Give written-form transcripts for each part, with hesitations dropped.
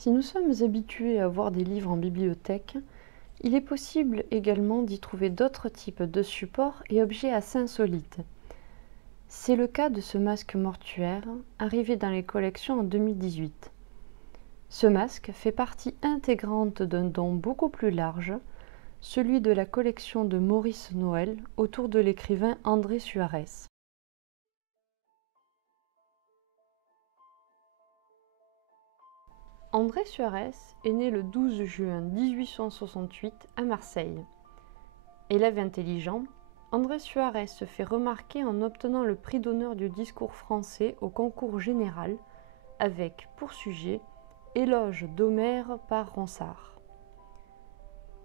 Si nous sommes habitués à voir des livres en bibliothèque, il est possible également d'y trouver d'autres types de supports et objets assez insolites. C'est le cas de ce masque mortuaire, arrivé dans les collections en 2018. Ce masque fait partie intégrante d'un don beaucoup plus large, celui de la collection de Maurice Noël autour de l'écrivain André Suarez. André Suarez est né le 12 juin 1868 à Marseille. Élève intelligent, André Suarez se fait remarquer en obtenant le prix d'honneur du discours français au concours général avec, pour sujet, Éloge d'Homère par Ronsard.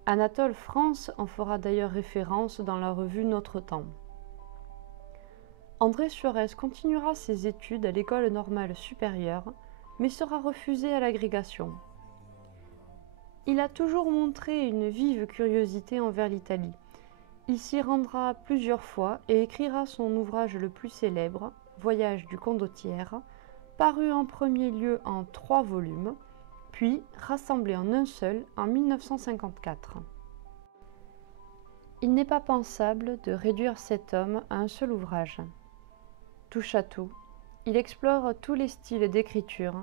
Anatole France en fera d'ailleurs référence dans la revue Notre Temps. André Suarez continuera ses études à l'école normale supérieure, mais sera refusé à l'agrégation. Il a toujours montré une vive curiosité envers l'Italie. Il s'y rendra plusieurs fois et écrira son ouvrage le plus célèbre, Voyage du condottiere, paru en premier lieu en 3 volumes, puis rassemblé en un seul en 1954. Il n'est pas pensable de réduire cet homme à un seul ouvrage. Touche à tout, il explore tous les styles d'écriture,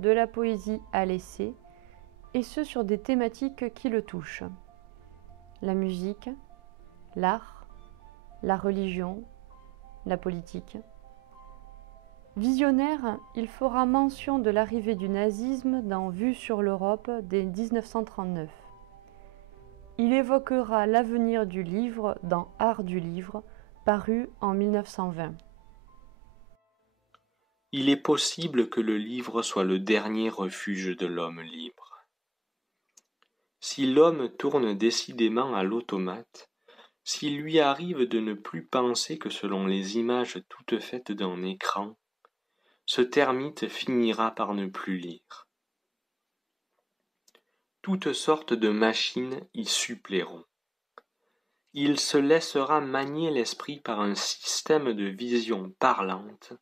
de la poésie à l'essai, et ce sur des thématiques qui le touchent. La musique, l'art, la religion, la politique. Visionnaire, il fera mention de l'arrivée du nazisme dans Vue sur l'Europe dès 1939. Il évoquera l'avenir du livre dans Art du livre, paru en 1920. Il est possible que le livre soit le dernier refuge de l'homme libre. Si l'homme tourne décidément à l'automate, s'il lui arrive de ne plus penser que selon les images toutes faites d'un écran, ce termite finira par ne plus lire. Toutes sortes de machines y suppléeront. Il se laissera manier l'esprit par un système de vision parlante,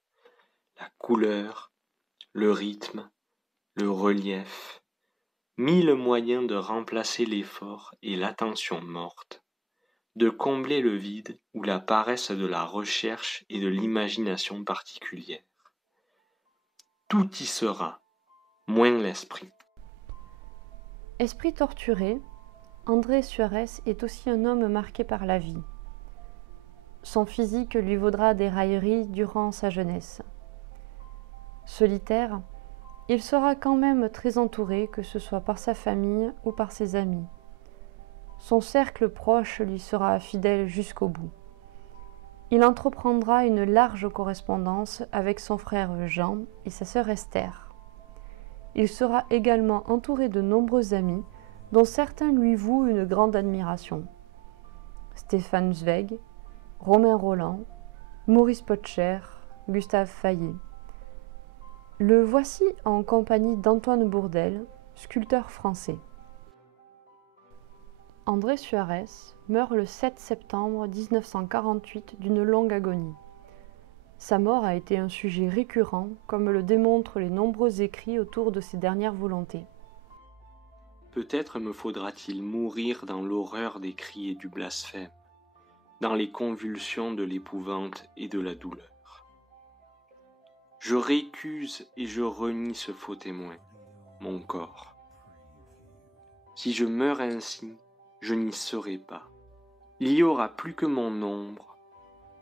la couleur, le rythme, le relief, 1000 moyens de remplacer l'effort et l'attention morte, de combler le vide ou la paresse de la recherche et de l'imagination particulière. Tout y sera, moins l'esprit. Esprit torturé, André Suarez est aussi un homme marqué par la vie. Son physique lui vaudra des railleries durant sa jeunesse. Solitaire, il sera quand même très entouré, que ce soit par sa famille ou par ses amis. Son cercle proche lui sera fidèle jusqu'au bout. Il entreprendra une large correspondance avec son frère Jean et sa sœur Esther. Il sera également entouré de nombreux amis, dont certains lui vouent une grande admiration. Stéphane Zweig, Romain Rolland, Maurice Potcher, Gustave Fayet. Le voici en compagnie d'Antoine Bourdelle, sculpteur français. André Suarez meurt le 7 septembre 1948 d'une longue agonie. Sa mort a été un sujet récurrent, comme le démontrent les nombreux écrits autour de ses dernières volontés. Peut-être me faudra-t-il mourir dans l'horreur des cris et du blasphème, dans les convulsions de l'épouvante et de la douleur. Je récuse et je renie ce faux témoin, mon corps. Si je meurs ainsi, je n'y serai pas. Il y aura plus que mon ombre,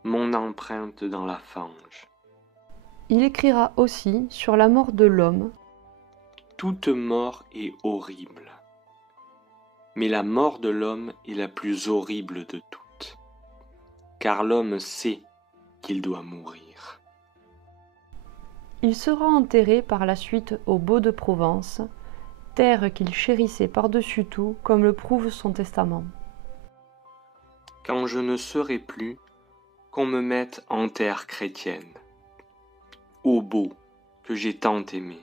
mon empreinte dans la fange. Il écrira aussi sur la mort de l'homme. Toute mort est horrible, mais la mort de l'homme est la plus horrible de toutes, car l'homme sait qu'il doit mourir. Il sera enterré par la suite au Baux-de-Provence, terre qu'il chérissait par-dessus tout, comme le prouve son testament. Quand je ne serai plus, qu'on me mette en terre chrétienne, ô beau que j'ai tant aimé,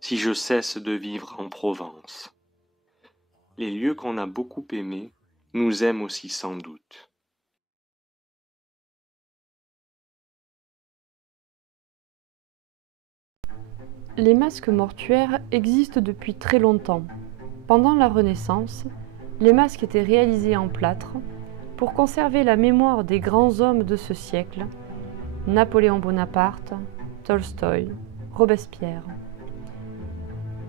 si je cesse de vivre en Provence. Les lieux qu'on a beaucoup aimés nous aiment aussi sans doute. Les masques mortuaires existent depuis très longtemps. Pendant la Renaissance, les masques étaient réalisés en plâtre pour conserver la mémoire des grands hommes de ce siècle, Napoléon Bonaparte, Tolstoï, Robespierre.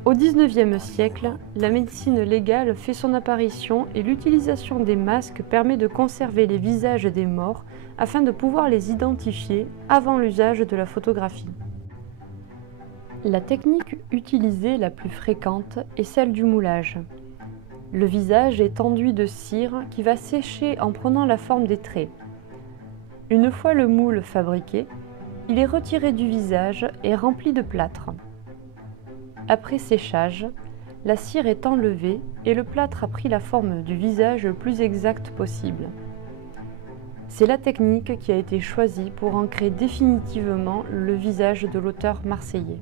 Au XIXe siècle, la médecine légale fait son apparition et l'utilisation des masques permet de conserver les visages des morts afin de pouvoir les identifier avant l'usage de la photographie. La technique utilisée la plus fréquente est celle du moulage. Le visage est enduit de cire qui va sécher en prenant la forme des traits. Une fois le moule fabriqué, il est retiré du visage et rempli de plâtre. Après séchage, la cire est enlevée et le plâtre a pris la forme du visage le plus exact possible. C'est la technique qui a été choisie pour ancrer définitivement le visage de l'auteur marseillais.